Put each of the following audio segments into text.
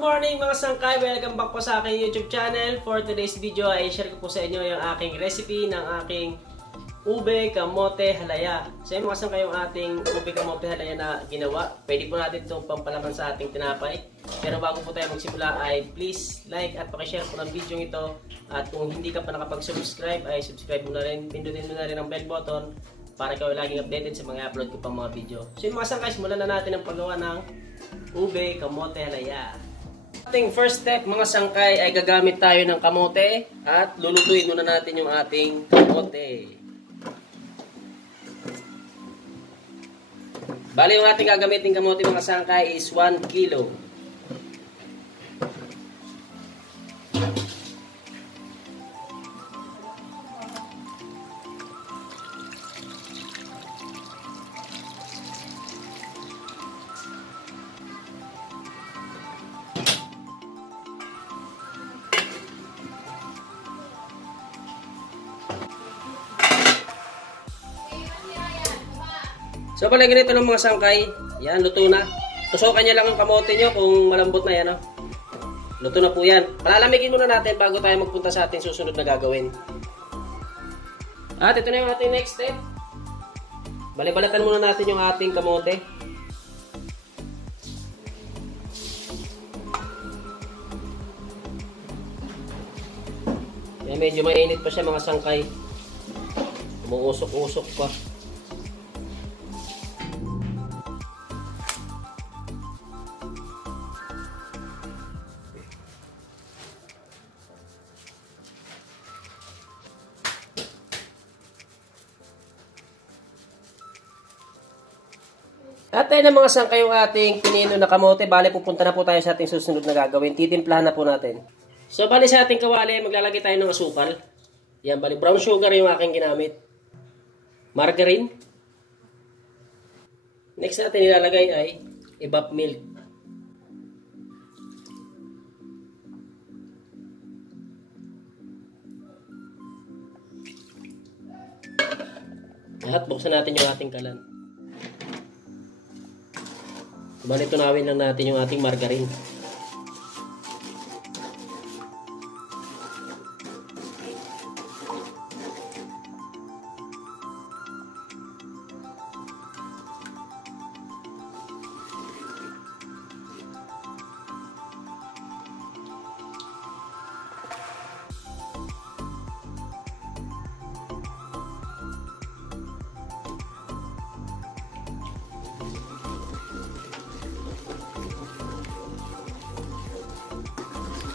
Good morning mga sangkay! Welcome back po sa aking YouTube channel. For today's video ay share ko po sa inyo yung aking recipe ng aking ube kamote halaya. So yung mga sangkay yung ating ube kamote halaya na ginawa. Pwede po natin itong pampalaman sa ating tinapay. Pero bago po tayo magsimula ay please like at pakishare po ng video ito. At kung hindi ka pa nakapag-subscribe ay subscribe mo na rin. Pindutin mo na rin ang bell button para kayo laging updated sa mga upload ko pang mga video. So yung mga sangkay, simulan na natin ang paggawa ng ube kamote halaya. Ating first step mga sangkay ay gagamit tayo ng kamote at lulutuin muna natin yung ating kamote. Bali yung ating gagamitin kamote mga sangkay is 1 kilo. So pala ganito ng mga sangkay, yan, luto na. Tusokan niya lang ang kamote nyo kung malambot na yan. Luto na po yan. Palalamigin muna natin bago tayo magpunta sa ating susunod na gagawin. At ito na yung ating next step. Balibalatan muna natin yung ating kamote. Yan, medyo mainit pa siya mga sangkay. Umuusok-usok pa. At ayun na mga sangkay yung ating pinino na kamote. Bale, pupunta na po tayo sa ating susunod na gagawin. Titimplahan na po natin. So, bale sa ating kawali, maglalagay tayo ng asukal. Yan, bale, brown sugar yung aking ginamit. Margarine. Next natin ilalagay ay evap milk. At buksan natin yung ating kalan. Bali, tunawin lang natin yung ating margarine.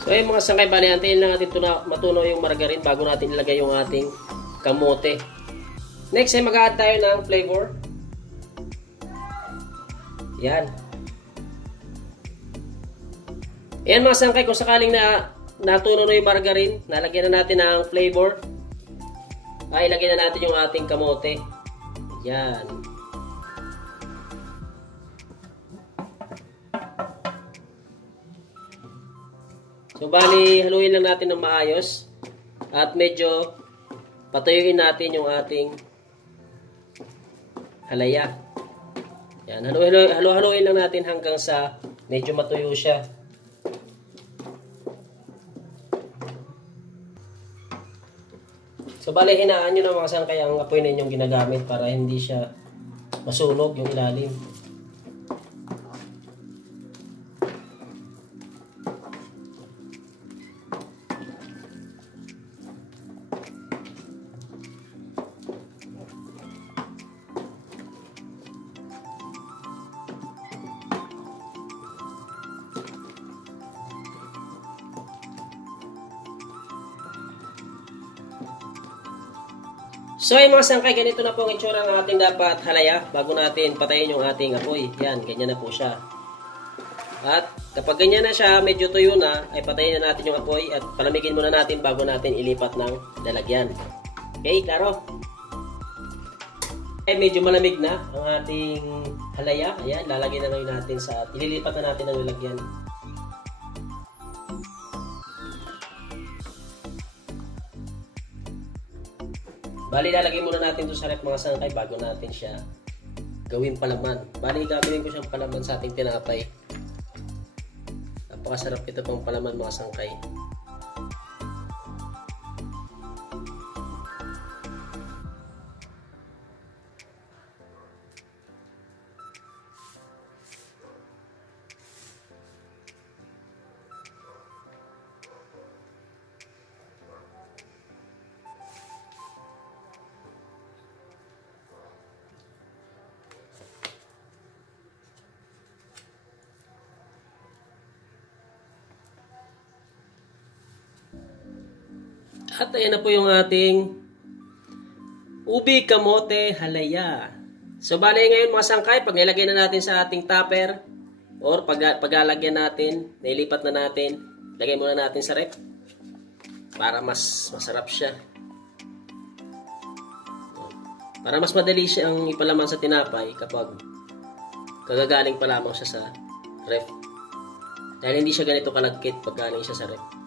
So ayun mga sangkay, bali antayin lang natin matunaw yung margarine bago natin ilagay yung ating kamote. Next ay mag-add tayo ng flavor. Yan. Ayan mga sangkay, kung sakaling natunaw na yung margarine, nalagyan na natin ng flavor, ay ilagay na natin yung ating kamote. Yan. So bali, haluin lang natin ng maayos at medyo patuyuin natin yung ating halaya. Yan, haluin lang natin hanggang sa medyo matuyo siya. So bali, hinaan nyo na mga sangkay ang apoy na inyong ginagamit para hindi siya masunog yung ilalim. So ay mga sangkay, ganito na po ang itsura ng ating dapat halaya bago natin patayin yung ating apoy. Yan, ganyan na po siya. At kapag ganyan na siya, medyo tuyo na, ay patayin na natin yung apoy at palamigin muna natin bago natin ilipat ng lalagyan. Okay, klaro? Ay medyo malamig na ang ating halaya. Ayan, lalagyan na natin sa, ililipat na natin ang lalagyan. Bali, lalagay muna natin ito sa ref mga sangkay bago natin siya gawin palaman. Bali, gagawin ko siyang palaman sa ating tinapay. Napakasarap ito pang palaman mga sangkay. At ayan na po yung ating ubi kamote halaya. So bale ngayon mga sangkay, pag nilagay na natin sa ating tupper or paglalagyan natin, nailipat na natin, lagay muna natin sa ref para mas masarap siya. Para mas madali siyang ipalaman sa tinapay kapag kagagaling pa lamang siya sa ref. Dahil hindi siya ganito kalagkit pag galing siya sa ref.